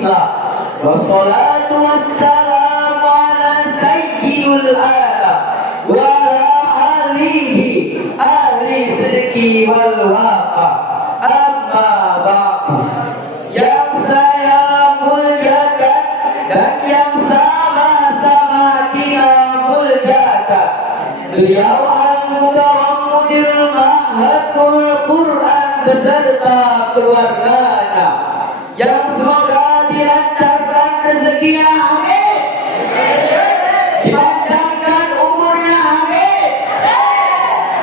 Islam. Wassalatu wassalamu ala sayyidil alam wa ala alihi ahli sidqi wal wafa. Amma ba'du. Yang saya muliakan dan yang sama-sama kita muliakan, beliau Al-Mudirul Ma'hadul Quran beserta keluarganya, yang semoga dilancarkan rezekinya, amin. Dipanjangkan umurnya, amin.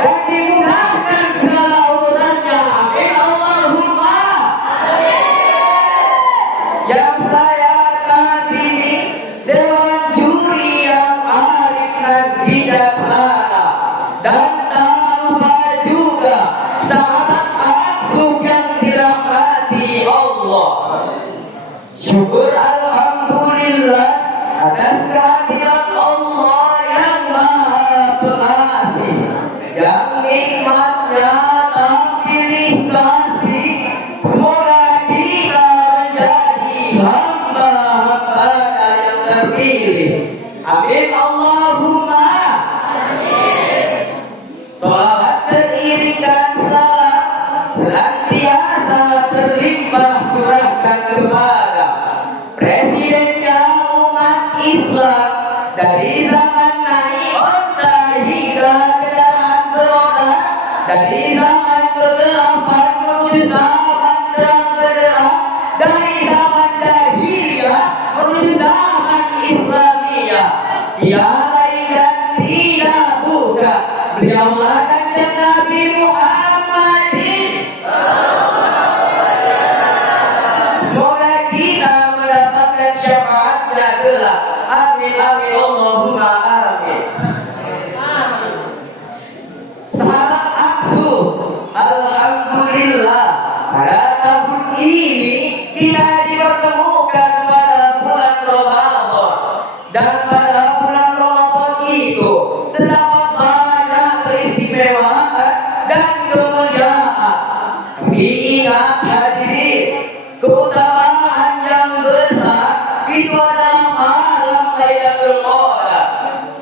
Dan dimudahkan segala urusannya, amin. Allahumma yang saya kadini dewan juri yang arif dan bijaksana, dan tak lupa juga sahabat asuh yang dirahmati Allah. Syukur alhamdulillah atas kehadiran Allah yang maha pengasih, yang nikmatnya tak pilih kasih. Semoga kita menjadi hamba-hamba yang terpilih, amin. Allahumma salawat beriringan salam senantiasa berlimpah curahkan kepada Presidennya umat Islam, dari zaman naik onta hingga kendaraan beroda, dari zaman kegelapan menuju zaman terang benderang, dari zaman jahiliyah menuju zaman Islamiyah. Dia lain dan tidak bukan, beliaulah kanjeng Nabi Muhammadin. Semoga kita mendapatkan syafaatnya kelak, amin amin Allahumma amin. Sahabat asuh, alhamdulillah pada tahun ini kita dipertemukan pada bulan Ramadan, dan pada bulan Ramadan itu terdapat banyak keistimewaan dan kemuliaan. Diingat hadirin, keutamaan yang besar itu adalah malam Lailatul Qadar.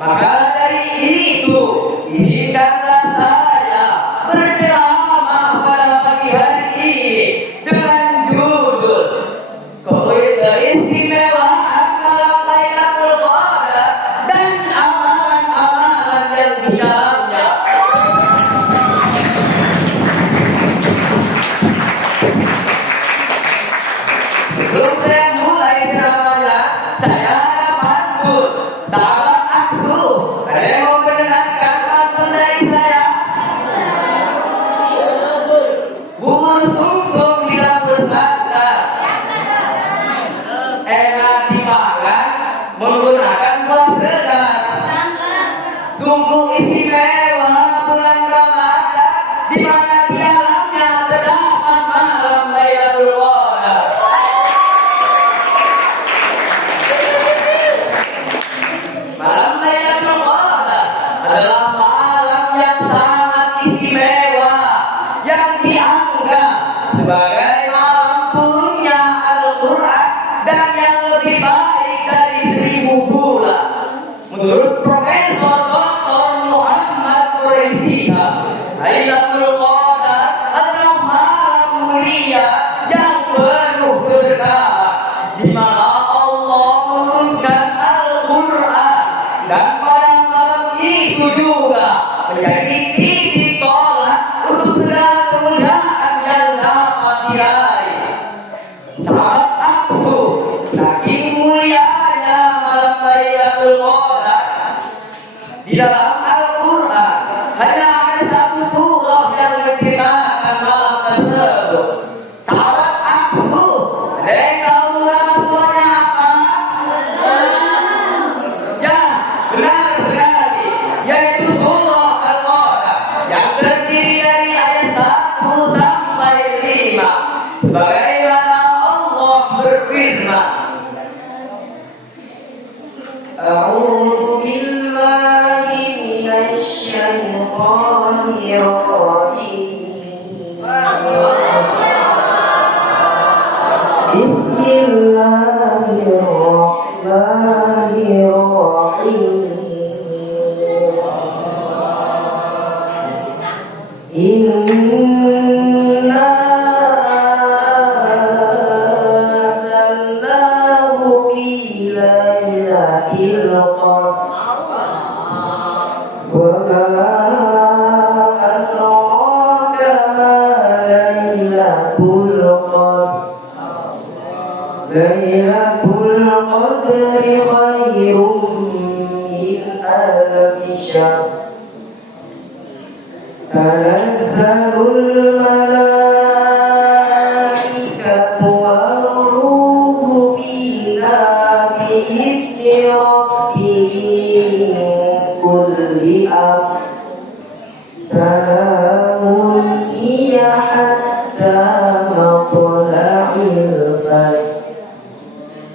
Maka dari itu, izinkanlah saya berceramah pada pagi hari ini dengan judul keistimewaan malam Lailatul Qadar dan amalan-amalan yang di dalamnya. Sebelum saya mulai ceramahnya, saya ada pantun. Sahabat aku, ada yang mau mendengarkan pantun dari saya? Bubur sumsum bisa bersandar, enak dimakan menggunakan buah segar. Sungguh istimewa bulan Ramadan, di mana di dalamnya terdapat malam Lailatul Qadar. Malam Lailatul Qadar adalah malam yang sangat istimewa, yang dianggap sebagai malam turunnya Al-Quran, dan yang lebih baik dari 1000 bulan. Menurut Profesor Dr. Muhammad Quraisyiha, Lailatul Qadar adalah malam mulia yang penuh keberkahan, di mana Allah menurunkan Al-Quran, dan pada malam itu juga menjadi titik tolak untuk segala kemuliaan yang dapat diraih. Sahabat aku, saking mulianya malam Lailatul Qadar, di dalam Al-Quran hanya ada satu surah yang menceritakan malam tersebut. Sahabat aku, ada yang tahu nama surahnya apa? Ya, benar sekali, yaitu surah Al-Qadar, yang terdiri dari ayat 1 sampai 5. Inna anzalnahu fi lailatul qadar wa ma adraka ma lailatul qadar lailatul qadri khairum min alfi syahr تنزل الملائكة والروح فيها بإذن ربهم من كل أمر سلام هي حتى مطلع الفجر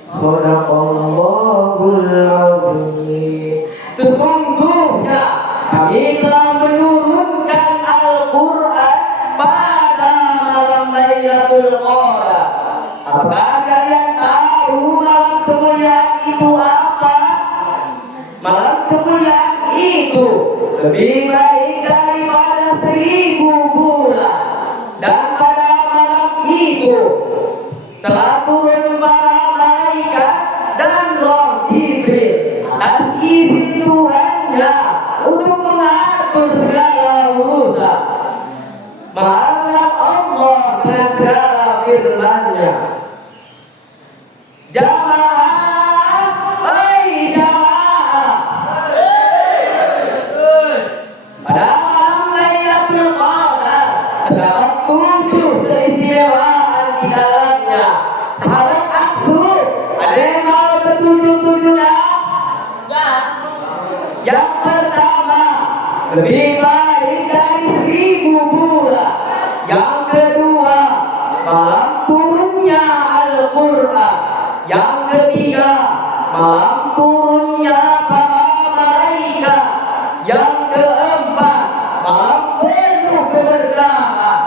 صدق الله العظيم. Sesungguhnya kami telah menurunkan Al-Quran pada malam Lailatul Qadar. Apakah kalian tahu malam kemuliaan itu apa? Malam kemuliaan itu lebih baik daripada 1000 bulan. Dan pada malam itu telah turun para malaikat dan roh Jibril atas izin Tuhannya untuk mengatur segala urusan. Mahalah Allah dengan segala firman-Nya. Jamaah, hai jamaah. Pada malam Lailatul Qadar terdapat 7 keistimewaan di dalamnya. Sahabat aku, ada yang mau ketujuh-tujuhnya? Yang pertama, lebih baik dari 1000 bulan. Yang kedua, malam turunnya Al-Quran. Yang ketiga, malam turunnya para malaikat. Yang keempat, malam penuh keberkahan.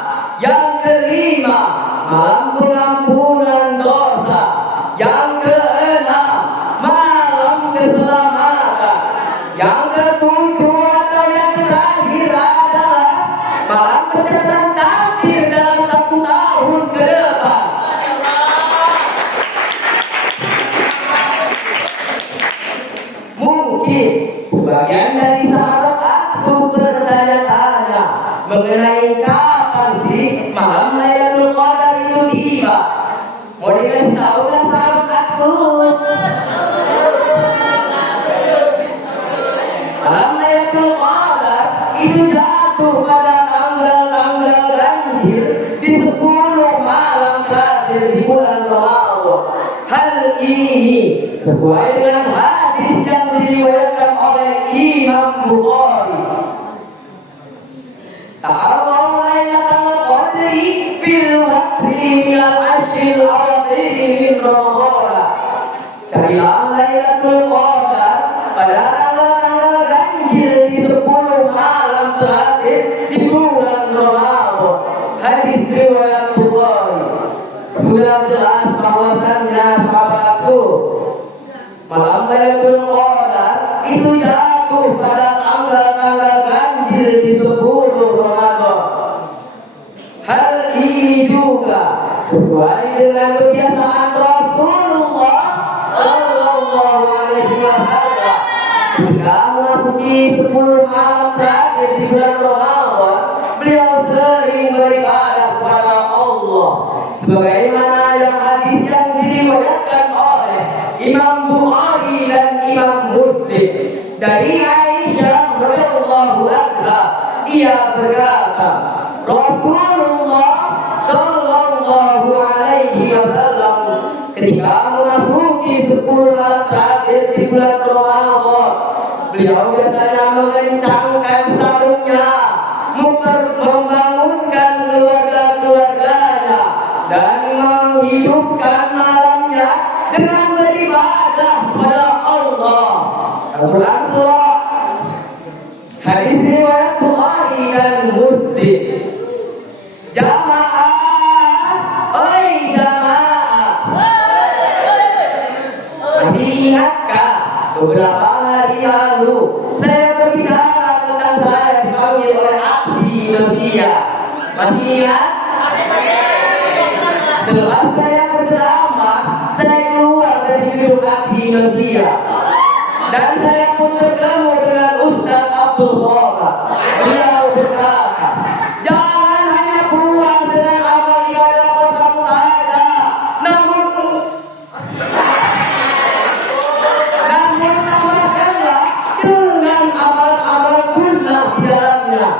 Yang kelima, malam pengampunan dosa. Yang keenam, malam keselamatan. Yang ketujuh atau yang terakhir adalah malam pencatatan takdir dalam 1 tahun ke depan. Mungkin sebagian dari sahabat Aksu bertanya-tanya mengenai kapan sih malam Lailatul Qadar itu tiba. Mau dikasih tahu nggak sahabat Aksu? Malam Lailatul Qadar itu jatuh pada tanggal-tanggal ganjil di 10 malam terakhir di bulan Ramadan. Hal ini sesuai dengan hadis yang diriwayatkan oleh Imam Bukhari. Ta'arraf Lailatul Qadri fil waqti minal ashril awakhir min Ramadan. Carilah Lailatul Qadar pada tanggal-tanggal ganjil di 10 malam terakhir di bulan Ramadan. Hadis riwayat Bukhari. Sudah jelas bahwasannya sahabat Rasul, malam Lailatul Qadar itu jatuh pada tanggal-tanggal ganjil di 10 Ramadan. Hal ini juga sesuai dengan kebiasaan Rasulullah Sallallahu Alaihi Wasallam. Ketika memasuki 10 malam terakhir di bulan Ramadan, beliau sering beribadah kepada Allah, sebagaimana yang hadis yang diriwayatkan oleh Imam Bukhari dan Imam Muslim dari Aisyah radhiyallahu anha. Ia berkata, Rasulullah Sallallahu Alaihi Wasallam ketika memasuki 10 malam terakhir di bulan Ramadan, beliau biasanya mengencangkan sarungnya, membangunkan keluarga-keluarganya dan menghidupkan malamnya dengan beribadah kepada Allah. Al-Quran surah. Hadis riwayat Bukhari dan Muslim. Jamaah, oi jamaah. ingat? Setelah saya berceramah, saya keluar dari gedung aksi Indonesia dan saya pun bertemu dengan Ustaz Abdul Somad. Beliau berkata, jangan hanya puas dengan amal ibadah Ustaz saja, namun tambahkanlah dengan amal-amal sunnah di dalamnya.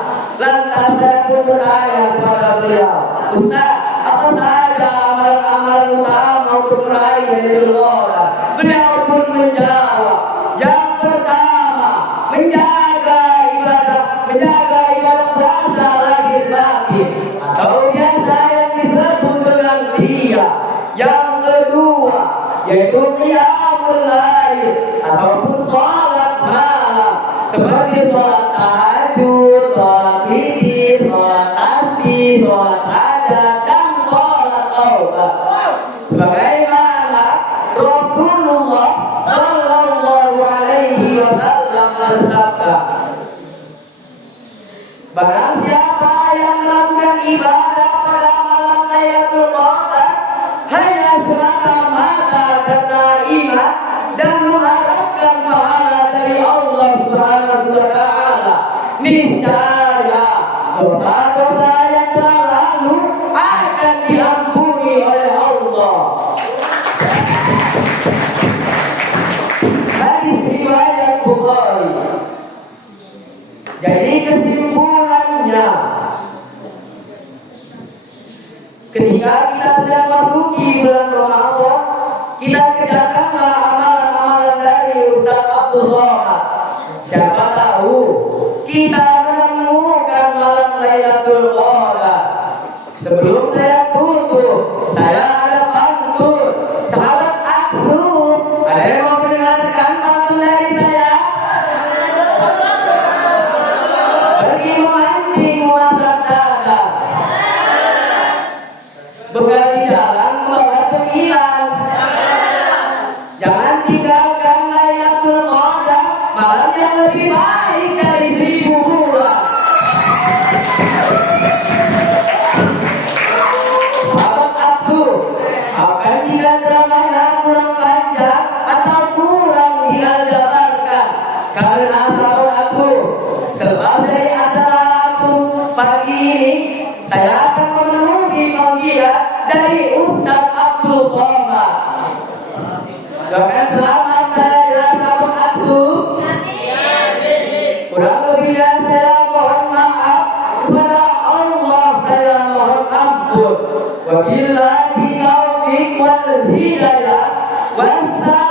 Lantas saya pun bertanya kepada beliau, Ustaz, apa saja amal-amal utama untuk meraih Lailatul Qadar? Beliau pun menjawab, yang pertama menjaga ibadah puasa lahir batin atau biasa yang disebut dengan siang. Yang kedua yaitu qiyamul lail ataupun sholat malam seperti sholat tahajud, sholat witir, sholat tasbih, sholat hajat dan sholat taubat. Sebagaimana Rasulullah Sallallahu Alaihi Wasallam bersabda, barang siapa yang melakukan ibadah pada malam Lailatul Qadar hanya semata-mata karena iman dan mengharapkan pahala dari Allah Subhanahu wa taala, niscaya dosa-dosa yang telah lalu akan diampuni oleh Allah. Hadis riwayat Bukhari. Jadi kesimpulannya, ketika kita sedang masuki bulan Ramadan, kita kerjakanlah amalan-amalan dari Ustaz Abdul Somad. Siapa tahu kita menemukan malam Lailatul Qadar. Sebelum saya tutup, saya ada pantun sahabat aku. Ada yang mau mendengarkan pantun dari saya? Pergi memancing masak dadar, bekal di jalan bawa cemilan. Jangan tinggalkan Lailatul Qadar, malam yang lebih baik dari 1000 bulan. Sahabat aku, akan tidak ceramahnya kurang panjang atau kurang diajarkan, karena sahabat aku, selepas dari acara aku pagi ini, saya akan memenuhi panggilan dari Ustaz Abdul Somad. Doakan selamat saya ya sahabat aku. Kurang lebihnya saya mohon maaf, kepada Allah saya mohon ampun. Wabillahi taufiq wal hidayah. Wassalamu